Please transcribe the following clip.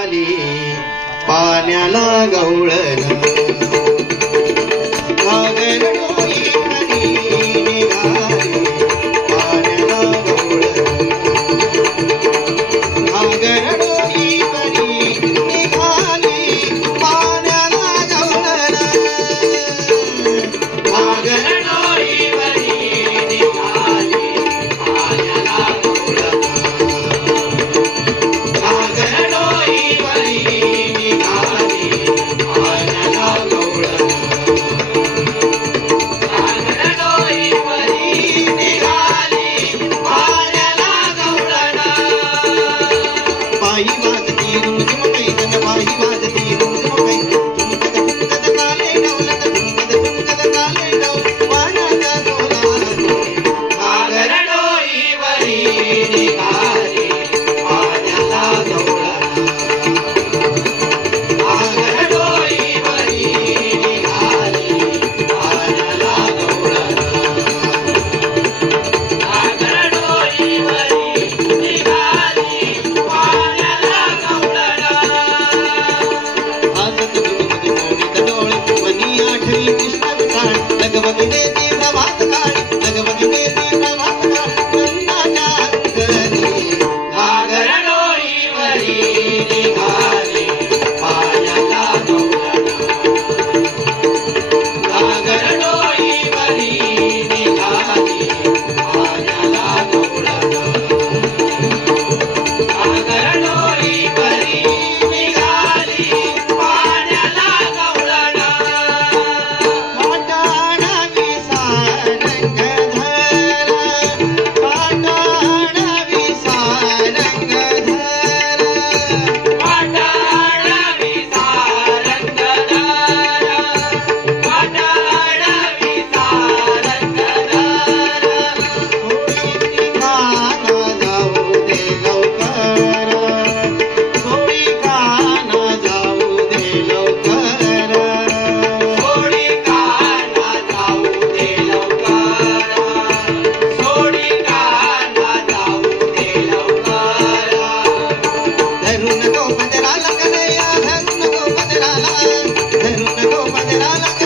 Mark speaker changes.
Speaker 1: झाली. पाण्याला गवळण 干嘛？la la